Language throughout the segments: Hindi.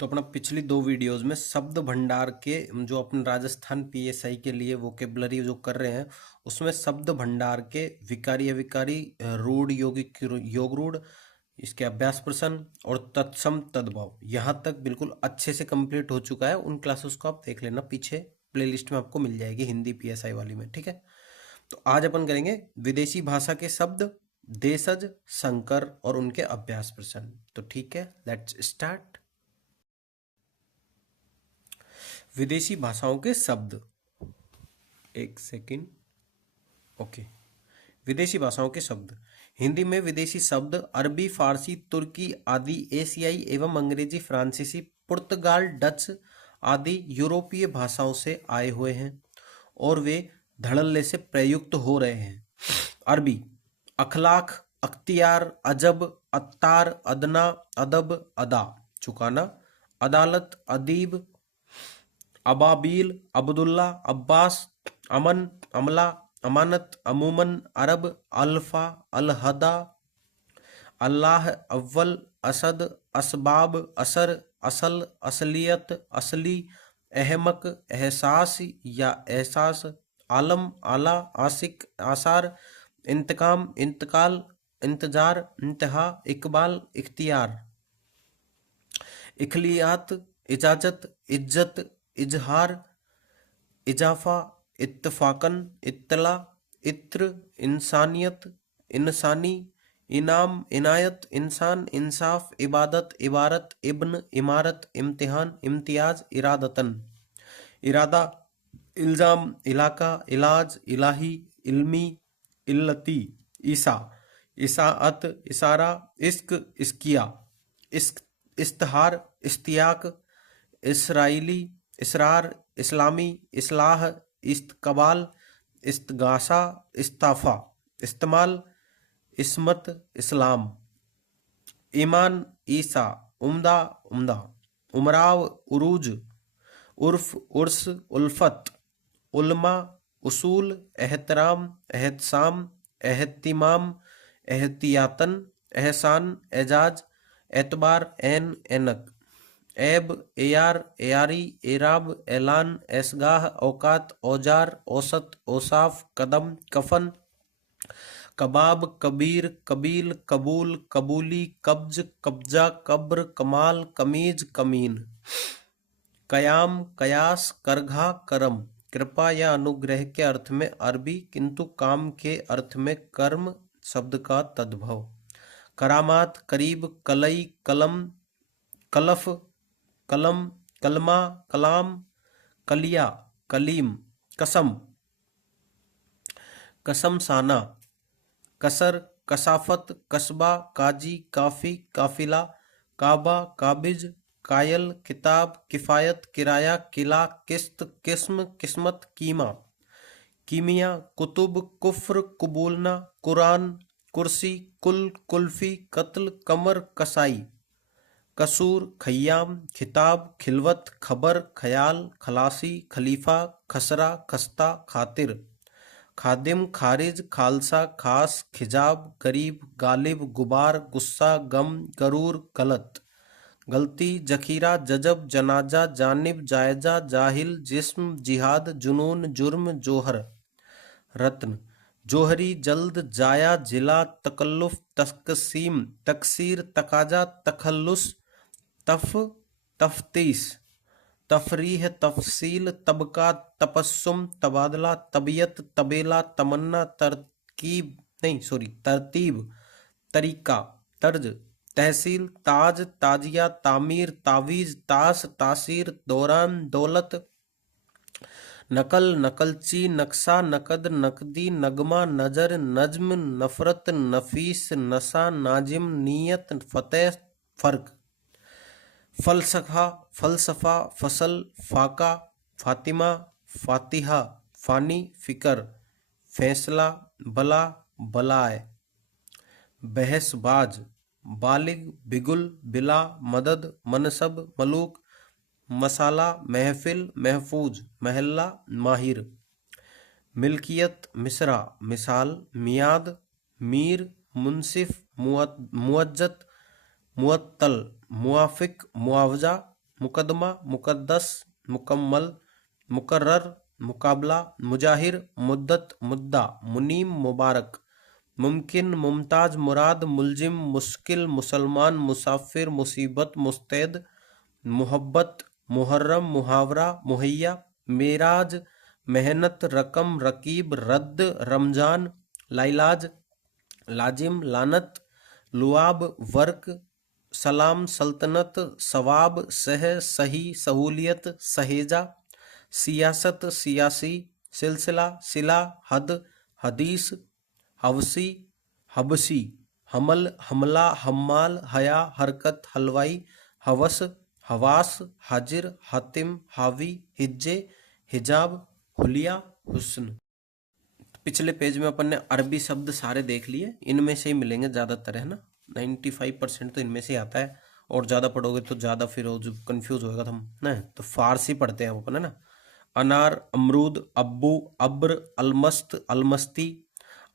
तो अपना पिछली दो वीडियोस में शब्द भंडार के जो अपने राजस्थान पीएसआई के लिए वोकेबलरी जो कर रहे हैं उसमें शब्द भंडार के विकारी अविकारी रूढ़ यौगिक योग रूढ़ इसके अभ्यास प्रश्न और तत्सम तद्भव यहाँ तक बिल्कुल अच्छे से कंप्लीट हो चुका है। उन क्लासेस को आप देख लेना, पीछे प्लेलिस्ट में आपको मिल जाएगी हिंदी पीएसआई वाली में, ठीक है। तो आज अपन करेंगे विदेशी भाषा के शब्द, देशज, संकर और उनके अभ्यास प्रश्न। तो ठीक है, लेट्स स्टार्ट। विदेशी भाषाओं के शब्द, एक सेकंड। ओके, विदेशी भाषाओं के शब्द। हिंदी में विदेशी शब्द अरबी, फारसी, तुर्की आदि एशियाई एवं अंग्रेजी, फ्रांसीसी, पुर्तगाल, डच आदि यूरोपीय भाषाओं से आए हुए हैं और वे धड़ल्ले से प्रयुक्त हो रहे हैं। अरबी अखलाक, अख्तियार, अजब, अत्तार, अदना, अदब, अदा, चुकाना, अदालत, अदीब, अबाबील, अब्दुल्ला, अब्बास, अमन, अमला, अमानत, अमूमन, अरब, अल्फा, अलहदा, अल्लाह, अव्वल, असद, असबाब, असर, असल, असलियत, असली, अहमक, एहसास या एहसास, आलम, आला, आशिक, आसार, इंतकाम, इंतकाल, इंतजार, इंतहा, इकबाल, इख्तियार, इखलियात, इजाजत, इज्जत, इजहार, इजाफा, इत्तफाकन, इत्तला, इत्र, इंसानियत, इंसानी, इनाम, इनायत, इंसान, इंसाफ, इबादत, इबारत, इब्न, इमारत, इम्तिहान, इम्तियाज, इरादतन, इरादा, इल्जाम, इलाका, इलाज, इलाही, इल्मी, इल्लती, ईसा, इसाअत, इसारा, इश्क, इस्किया, इश्क, इश्तहार, इश्तियाक, इसराइली, इसरार, इस्लामी, इस्लाह, इस्तकबाल, इस्तगासा, इस्ताफा, इस्तेमाल, इस्मत, इस्लाम, ईमान, ईसा, उम्दा, उम्दा, उमराव, उरूज, उर्फ, उर्स, उल्फत, उल्मा, उसूल, एहतराम, एहतसाम, एहतिमाम, एहतियातन, एहसान, एजाज, एतबार, एन, एनक, ऐब, एयार, एयारी, एराब, ऐलान, ऐसगाह, औकात, औजार, औसत, औसाफ, कदम, कफन, कबाब, कबीर, कबील, कबूल, कबूली, कब्ज, कब्जा, कब्र, कमाल, कमीज, कमीन, कयाम, कयास, करघा, करम, कृपा या अनुग्रह के अर्थ में अरबी, किंतु काम के अर्थ में कर्म शब्द का तद्भव, करामात, करीब, कलई, कलम, कलफ, कलम, कलमा, कलाम, कलिया, कलीम, कसम, कसमसाना, कसर, कसाफत, कस्बा, काजी, काफी, काफिला, काबा, काबिज, कायल, किताब, किफायत, किराया, किला, किस्त, किस्म, किस्मत, कीमा, कीमिया, कुतुब, कुफ्र, कुबूलना, कुरान, कुर्सी, कुल, कुल्फी, कत्ल, कमर, कसाई, कसूर, खय्याम, खिताब, खिलवत, खबर, ख्याल, खलासी, खलीफा, खसरा, खस्ता, खातिर, खादिम, खारिज, खालसा, खास, खिजाब, करीब, गालिब, गुबार, गुस्सा, गम, गरूर, गलत, गलती, जखीरा, जजब, जनाजा, जानिब, जायजा, जाहिल, जिस्म, जिहाद, जुनून, जुर्म, जोहर, रत्न, जोहरी, जल्द, जाया, जिला, तकल्लुफ, तकसीम, तकसीर, तकाजा, तखल्लुस, तफ्तीश, तफरीह, तफसील, तबका, तपस्सुम, तबादला, तबीयत, तबेला, तमन्ना, तरतीब, तरीका, तर्ज, तहसील, ताज, ताजिया, तामीर, तावीज, तास, तासीर, दौरान, दौलत, नकल, नकलची, नक्शा, नकद, नकदी, नगमा, नजर, नज्म, नफरत, नफीस, नशा, नाजिम, नीयत, फतेह, फर्क, फलसफा, फलसफा, फसल, फाका, फातिमा, फातिहा, फानी, फिकर, फैसला, बला, बलाय, बहसबाज, बालिग, बिगुल, बिला, मदद, मनसब, मलूक, मसाला, महफिल, महफूज, महल्ला, माहिर, मिल्कियत, मिसरा, मिसाल, मियाद, मीर, मुंसिफ, मुअज्जत, मुअत्तल, मुआफिक, मुआवजा, मुकदमा, मुकद्दस, मुकम्मल, मुकर्रर, मुकाबला, मुजाहिर, मुद्दत, मुद्दा, मुनीम, मुबारक, मुमकिन, मुमताज, मुराद, मुलजिम, मुश्किल, मुसलमान, मुसाफिर, मुसीबत, मुस्तैद, मोहब्बत, मुहर्रम, मुहावरा, मुहैया, मेराज, मेहनत, रकम, रकीब, रद्द, रमजान, लाइलाज, लाजिम, लानत, लुआब, वर्क, सलाम, सल्तनत, सवाब, सह, सही, सहूलियत, सहेजा, सियासत, सियासी, सिलसिला, सिला, हद, हदीस, हवसी, हबसी, हमल, हमला, हम्माल, हया, हरकत, हलवाई, हवस, हवास, हाजिर, हातिम, हावी, हिज्जे, हिजाब, हुलिया, हुस्न। पिछले पेज में अपन ने अरबी शब्द सारे देख लिए, इनमें से ही मिलेंगे ज़्यादातर, है ना। 95% तो इनमें से ही आता है, और ज़्यादा पढ़ोगे तो ज़्यादा फिर वो जो कन्फ्यूज होएगा हम ना। तो फारसी पढ़ते हैं हम अपन, है ना। अनार, अमरूद, अब्बू, अब्र, अलमस्त, अलमस्ती,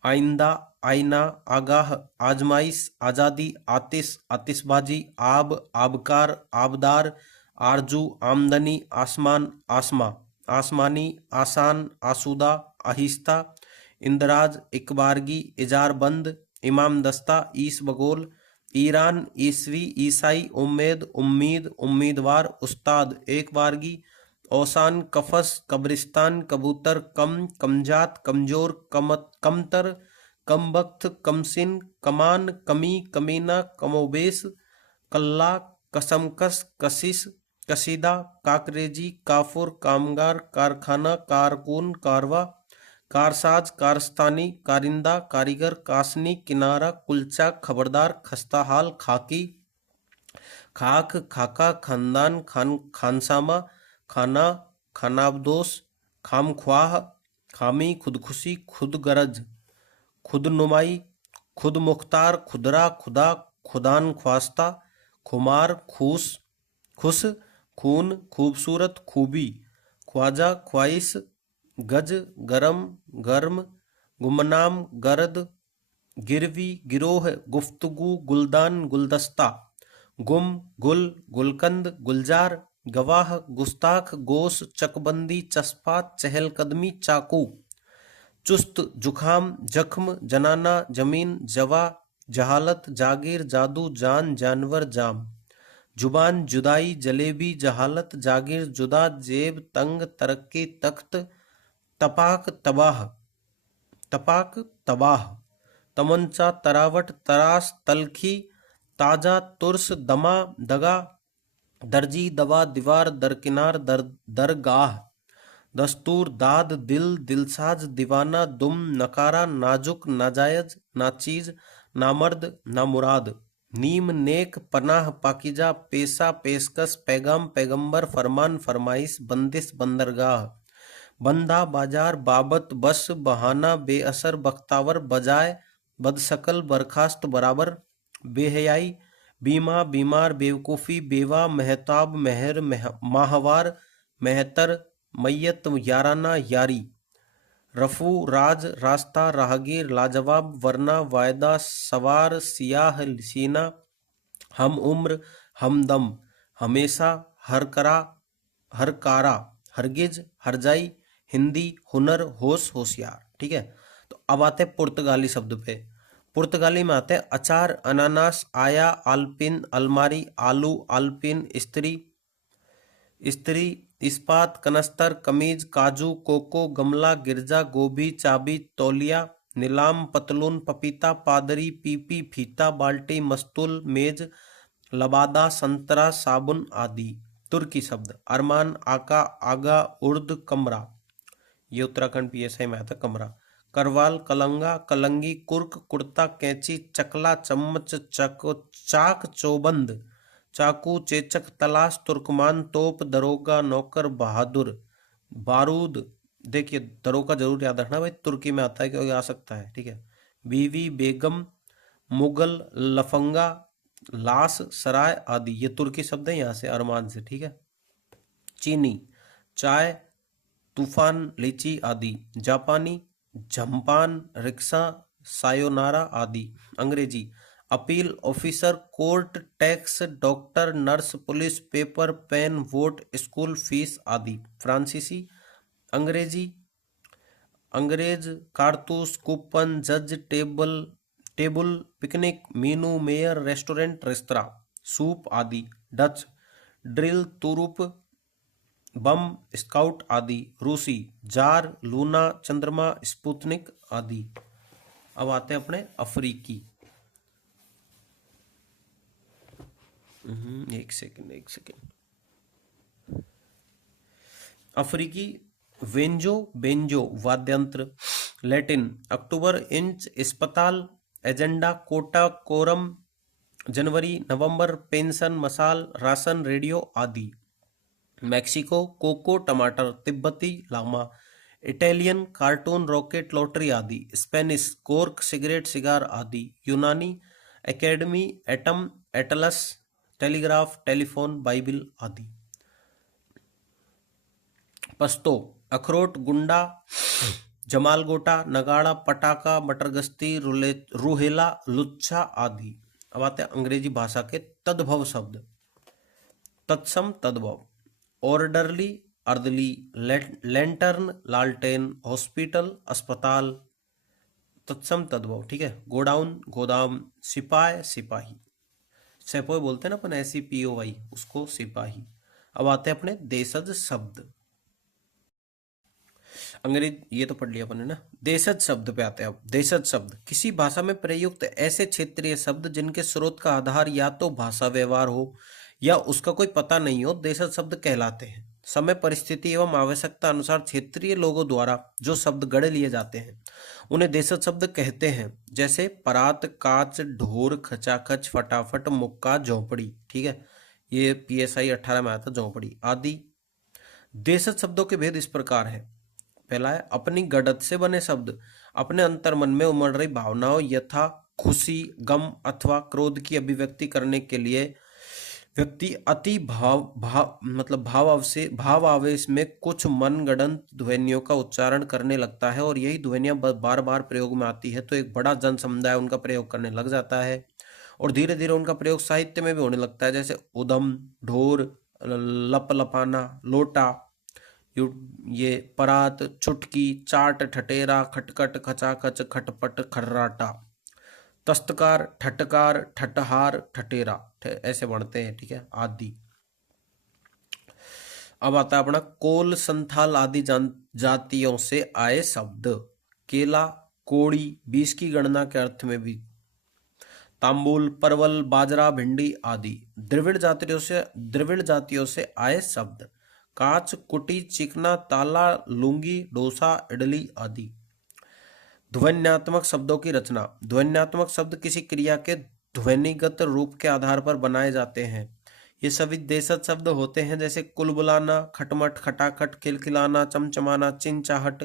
आइंदा, आईना, आगाह, आजमाइश, आज़ादी, आतिश, आतिशबाजी, आब, आबकार, आबदार, आरजू, आमदनी, आसमान, आसमा, आसमानी, आसान, आसूदा, आहिस्ता, इंदराज, इकबारगी, इजारबंद, इमाम दस्ता, ईस बगोल, ईरान, ईसवी, ईसाई, उम्मीद, उम्मीद, उम्मीदवार, उस्ताद, एक बारगी, औसान, कफस, कब्रिस्तान, कबूतर, कम, कमजात, कमजोर, कमतर, कमबख्त, कमसिन, कमान, कमी, कमीना, कमोबेश, कल्ला, कसमकस, कशिश, कसीदा, काकरेजी, काफुर, कामगार, कारखाना, कारकुन, कारवा, कारसाज, कारस्तानी, कारिंदा, कारीगर, कासनी, किनारा, कुलचा, खबरदार, खस्ताहाल, खाकी, खाक, खाका, खानदान, खानसामा, खाना, खानाबदोश, खामख्वाह, खामी, खुदकुशी, खुदगरज, खुदनुमाई, खुद मुख्तार, खुदरा, खुदा, खुदान ख्वास्ता, खुमार, खूस, खुश, खून, खूबसूरत, खूबी, ख्वाजा, ख्वाइश, गज, गरम, गर्म, गुमनाम, गर्द, गिरवी, गिरोह, गुफ्तगू, गुलदान, गुलदस्ता, गुम, गुल, गुलकंद, गुलजार, गवाह, गुस्ताख, गोश, चकबंदी, चस्पा, चहलकदमी, चाकू, चुस्त, जुखाम, जख्म, जनाना, जमीन, जवा, जहालत, जागीर, जादू, जान, जानवर, जाम, जुबान, जुदाई, जलेबी, जहालत, जागीर, जुदा, जेब, तंग, तरक्की, तख्त, तपाक, तबाह, तपाक, तबाह, तमंचा, तरावट, तरास, तलखी, ताजा, तुर्स, दमा, दगा, दर्जी, दवा, दीवार, दरकिनार, दरगाह, दस्तूर, दाद, दिल, दिलसाज, दीवाना, दुम, नकारा, नाजुक, नाजायज, नाचीज, नामर्द, नामुराद, नीम, नेक, पनाह, पाकीजा, पेशा, पेशकश, पैगाम, पैगंबर, फरमान, फरमाइश, बंदिश, बंदरगाह, बंदा, बाजार, बाबत, बस, बहाना, बेअसर, बख्तावर, बजाय, बदशकल, बर्खास्त, बराबर, बेहयाई, बीमा, बीमार, बेवकूफ़ी, बेवा, महताब, महर, माहवार, मेहतर, मैयत, याराना, यारी, रफू, राज, रास्ता, राहगीर, लाजवाब, वरना, वायदा, सवार, सियाह, सीना, हम उम्र, हमदम, हमेशा, हरकरा, हरकारा, हरगिज, हरजाई, हिंदी, हुनर, होश, होशियार। ठीक है। तो अब आते हैं पुर्तगाली शब्द पे। पुर्तगाली में आते हैं अचार, अनानास, आया, आल्पिन, अलमारी, आलू, आल्पिन, स्त्री, स्त्री, इस्पात, कनस्तर, कमीज, काजू, कोको, गमला, गिरजा, गोभी, चाबी, तौलिया, नीलाम, पतलून, पपीता, पादरी, पीपी, फीता, बाल्टी, मस्तूल, मेज, लबादा, संतरा, साबुन आदि। तुर्की शब्द अरमान, आका, आगा, उर्द, कमरा, ये उत्तराखंड पीएसआई में आता कमरा, करवाल, कलंगा, कलंगी, कुर्क, कुर्ता, कैंची, चकला, चम्मच, चाक, चौबंद, चाकू, चेचक, तलाश, तुर्कमान, तोप, दरोगा, नौकर, बहादुर, बारूद। देखिए दरोगा जरूर याद रखना भाई, तुर्की में आता है क्योंकि आ सकता है। ठीक है। बीवी, बेगम, मुगल, लफंगा, लाश, सराय आदि ये तुर्की शब्द है यहाँ से अरमान से। ठीक है। चीनी, चाय, तूफान, लीची आदि। जापानी, झम्पान, रिक्शा, सायोनारा आदि। अंग्रेजी, appeal officer, court, tax, doctor, nurse, police, paper, pen, vote, school fees आदि। फ्रांसीसी, अंग्रेजी, अंग्रेज, कारतूस, कूपन, जज, table, picnic, menu, mayor, restaurant, restaurant, soup आदि। डच, ड्रिल, तुरुप, बम, स्काउट आदि। रूसी, जार, लूना, चंद्रमा, स्पुतनिक आदि। अब आते हैं अपने अफ्रीकी। एक सेकंड। अफ्रीकी, वेंजो, बेंजो वाद्यंत्र। लैटिन, अक्टूबर, इंच, अस्पताल, एजेंडा, कोटा, कोरम, जनवरी, नवंबर, पेंशन, मसाल, राशन, रेडियो आदि। मैक्सिको, कोको, टमाटर, तिब्बती, लामा। इटालियन, कार्टून, रॉकेट, लॉटरी आदि। स्पेनिश, कोर्क, सिगरेट, सिगार आदि। यूनानी, academy, atom, atlas, telegraph, telephone, Bible आदि। पश्तो, अखरोट, गुंडा, जमालगोटा, नगाड़ा, पटाखा, मटरगश्ती, रूहेला, लुच्छा आदि। अब आते हैं अंग्रेजी भाषा के तद्भव शब्द। तत्सम, तद्भव। ऑर्डरली, अर्दली, लैंटर्न, लालटेन, हॉस्पिटल, अस्पताल। तत्सम, तद्भव, ठीक है। गोडाउन, गोदाम, सिपाही, सिपाही। सेपोय बोलते हैं ना अपन, SEPOY, उसको सिपाही। अब आते हैं अपने देशज शब्द। अंग्रेज ये तो पढ़ लिया अपन ने ना। देशज शब्द पे आते हैं अब। देशज शब्द किसी भाषा में प्रयुक्त ऐसे क्षेत्रीय शब्द जिनके स्रोत का आधार या तो भाषा व्यवहार हो या उसका कोई पता नहीं हो, देशज शब्द कहलाते हैं। समय, परिस्थिति एवं आवश्यकता अनुसार क्षेत्रीय लोगों द्वारा जो शब्द गढ़ लिए जाते हैं उन्हें देशज शब्द कहते हैं। जैसे परात, काच, ढोर, खचाखच, फटाफट, मुक्का, झोंपड़ी, ठीक है। ये PSI 18 में आया था, झोंपड़ी आदि। देशज शब्दों के भेद इस प्रकार है। पहला है अपनी गड़त से बने शब्द। अपने अंतर्मन में उमड़ रही भावनाओं यथा खुशी, गम अथवा क्रोध की अभिव्यक्ति करने के लिए व्यक्ति अति भाव आवेश में कुछ मनगढ़ंत ध्वनियों का उच्चारण करने लगता है और यही ध्वनियां बार बार प्रयोग में आती है तो एक बड़ा जन समुदाय उनका प्रयोग करने लग जाता है और धीरे धीरे उनका प्रयोग साहित्य में भी होने लगता है। जैसे उदम, ढोर, लपलपाना, लोटा, ये परात, चुटकी, चाट, ठटेरा, खटखट, खचाखच, खटपट, खर्राटा। तस्तकार, ठटकार, ठटहार, ठटेरा, ऐसे बढ़ते हैं, ठीक है, आदि। अब आता है अपना कोल, संथाल आदि जातियों से आए शब्द। केला, कोड़ी, 20 की गणना के अर्थ में भी। तांबुल, परवल, बाजरा, भिंडी आदि। द्रविड़ जातियों से आए शब्द। काच, कुटी, चिकना, ताला, लुंगी, डोसा, इडली आदि। ध्वन्यात्मक शब्दों की रचना। ध्वन्यात्मक शब्द किसी क्रिया के ध्वनिगत रूप के आधार पर बनाए जाते हैं। ये सभी देशज शब्द होते हैं जैसे कुलबुलाना, खटमट, खटाखट, खिलखिलाना, चमचमाना, चिंचाहट,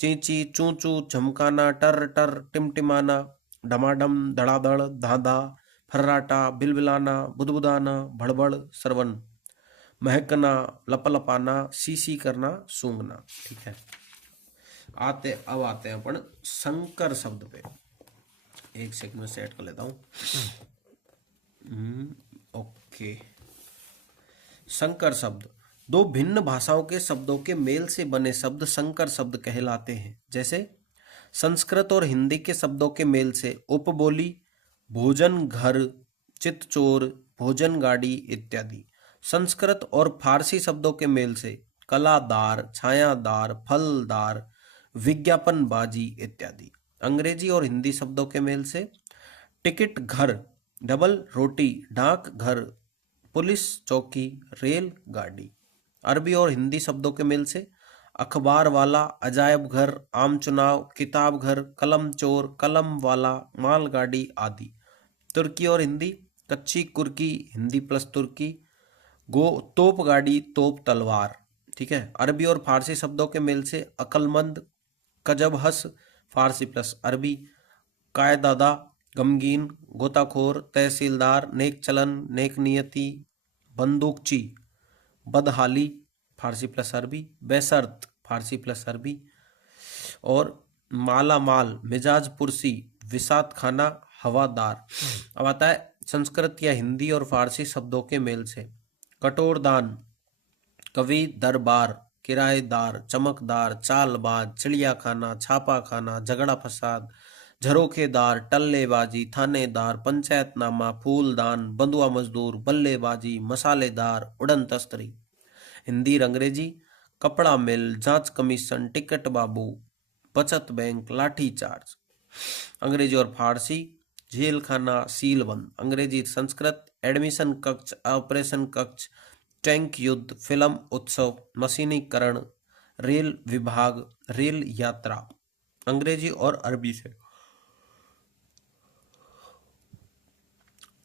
चींची, चूंचू, झमकाना, टर टर, टिमटिमाना, डमाडम, धड़ाधड़, धाधा, फर्राटा, बिलबिलाना, बुदबुदाना, भड़बड़, सरवन, महकना, लपलपाना, सीसी करना, सूंघना, ठीक है। अब आते हैं अपन संकर शब्द पे। एक सेकंड में सेट कर लेता हूं। ओके। संकर शब्द दो भिन्न भाषाओं के शब्दों के मेल से बने शब्द संकर शब्द कहलाते हैं। जैसे संस्कृत और हिंदी के शब्दों के मेल से उपबोली, भोजन घर, चितचोर, भोजन गाड़ी इत्यादि। संस्कृत और फारसी शब्दों के मेल से कलादार, छायादार, फलदार, विज्ञापनबाजी इत्यादि। अंग्रेजी और हिंदी शब्दों के मेल से टिकट घर, डबल रोटी, डाक घर, पुलिस चौकी, रेल गाड़ी। अरबी और हिंदी शब्दों के मेल से अखबार वाला, अजायब घर, आम चुनाव, किताब घर, कलम चोर, कलम वाला, मालगाड़ी आदि। तुर्की और हिंदी कच्ची कुर्की, हिंदी प्लस तुर्की, तोप गाड़ी, तोप तलवार, ठीक है। अरबी और फारसी शब्दों के मेल से अक्लमंद, कजबहस, फारसी प्लस अरबी, कायदादा, गमगीन, गोताखोर, तहसीलदार, नेक चलन, नेक नियति, बंदूकची, बदहाली, फारसी प्लस अरबी, बेसर्त, फारसी प्लस अरबी, और माला माल, मिजाज पुरसी, विसात खाना, हवादार। अब आता है संस्कृत या हिंदी और फारसी शब्दों के मेल से। कटोरदान, कवि दरबार, किराएदार, चमकदार, चालबाज, चिड़ियाखाना, छापाखाना, झगड़ा फसाद, झरोखेदार, टल्लेबाजी, थानेदार, पंचायतनामा, फूलदान, बंधुआ मजदूर, बल्लेबाजी, मसालेदार, उड़न तस्तरी। हिंदी और अंग्रेजी, कपड़ा मिल, जांच कमीशन, टिकट बाबू, बचत बैंक, लाठीचार्ज। अंग्रेजी और फारसी, जेल खाना, सीलबंद। अंग्रेजी संस्कृत, एडमिशन कक्ष, ऑपरेशन कक्ष, टैंक युद्ध, फिल्म उत्सव, मशीनीकरण, रेल विभाग, रेल यात्रा। अंग्रेजी और अरबी से,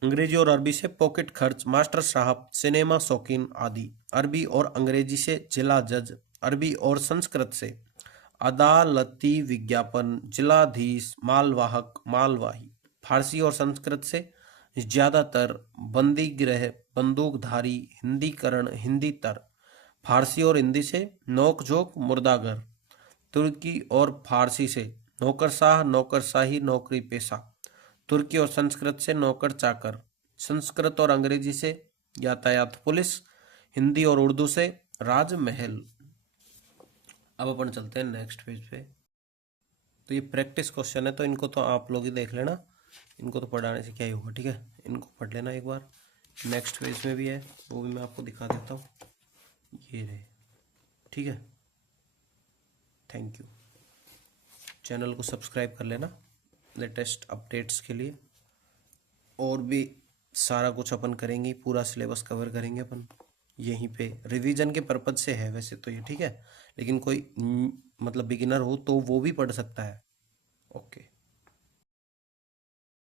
अंग्रेजी और अरबी से पॉकेट खर्च, मास्टर साहब, सिनेमा शौकीन आदि। अरबी और अंग्रेजी से जिला जज। अरबी और संस्कृत से अदालती विज्ञापन, जिलाधीश, मालवाहक, मालवाही। फारसी और संस्कृत से ज्यादातर, बंदी गृह, बंदूकधारी, हिंदीकरण, हिंदी तर। फारसी और हिंदी से नोकझोंक, मुर्दाघर। तुर्की और फारसी से नौकरशाह, नौकरशाही, नौकरी पेशा। तुर्की और संस्कृत से नौकर चाकर। संस्कृत और अंग्रेजी से यातायात पुलिस। हिंदी और उर्दू से राजमहल। अब अपन चलते हैं नेक्स्ट पेज पे। तो ये प्रैक्टिस क्वेश्चन है, तो इनको तो आप लोग ही देख लेना, इनको तो पढ़ाने से क्या ही होगा, ठीक है। इनको पढ़ लेना एक बार। नेक्स्ट पेज में भी है, वो भी मैं आपको दिखा देता हूँ, ये रहे, ठीक है। Thank you. चैनल को सब्सक्राइब कर लेना लेटेस्ट अपडेट्स के लिए। और भी सारा कुछ अपन करेंगे, पूरा सिलेबस कवर करेंगे अपन यहीं पे। रिवीजन के पर्पज से है वैसे तो ये, ठीक है, लेकिन कोई मतलब बिगिनर हो तो वो भी पढ़ सकता है। ओके।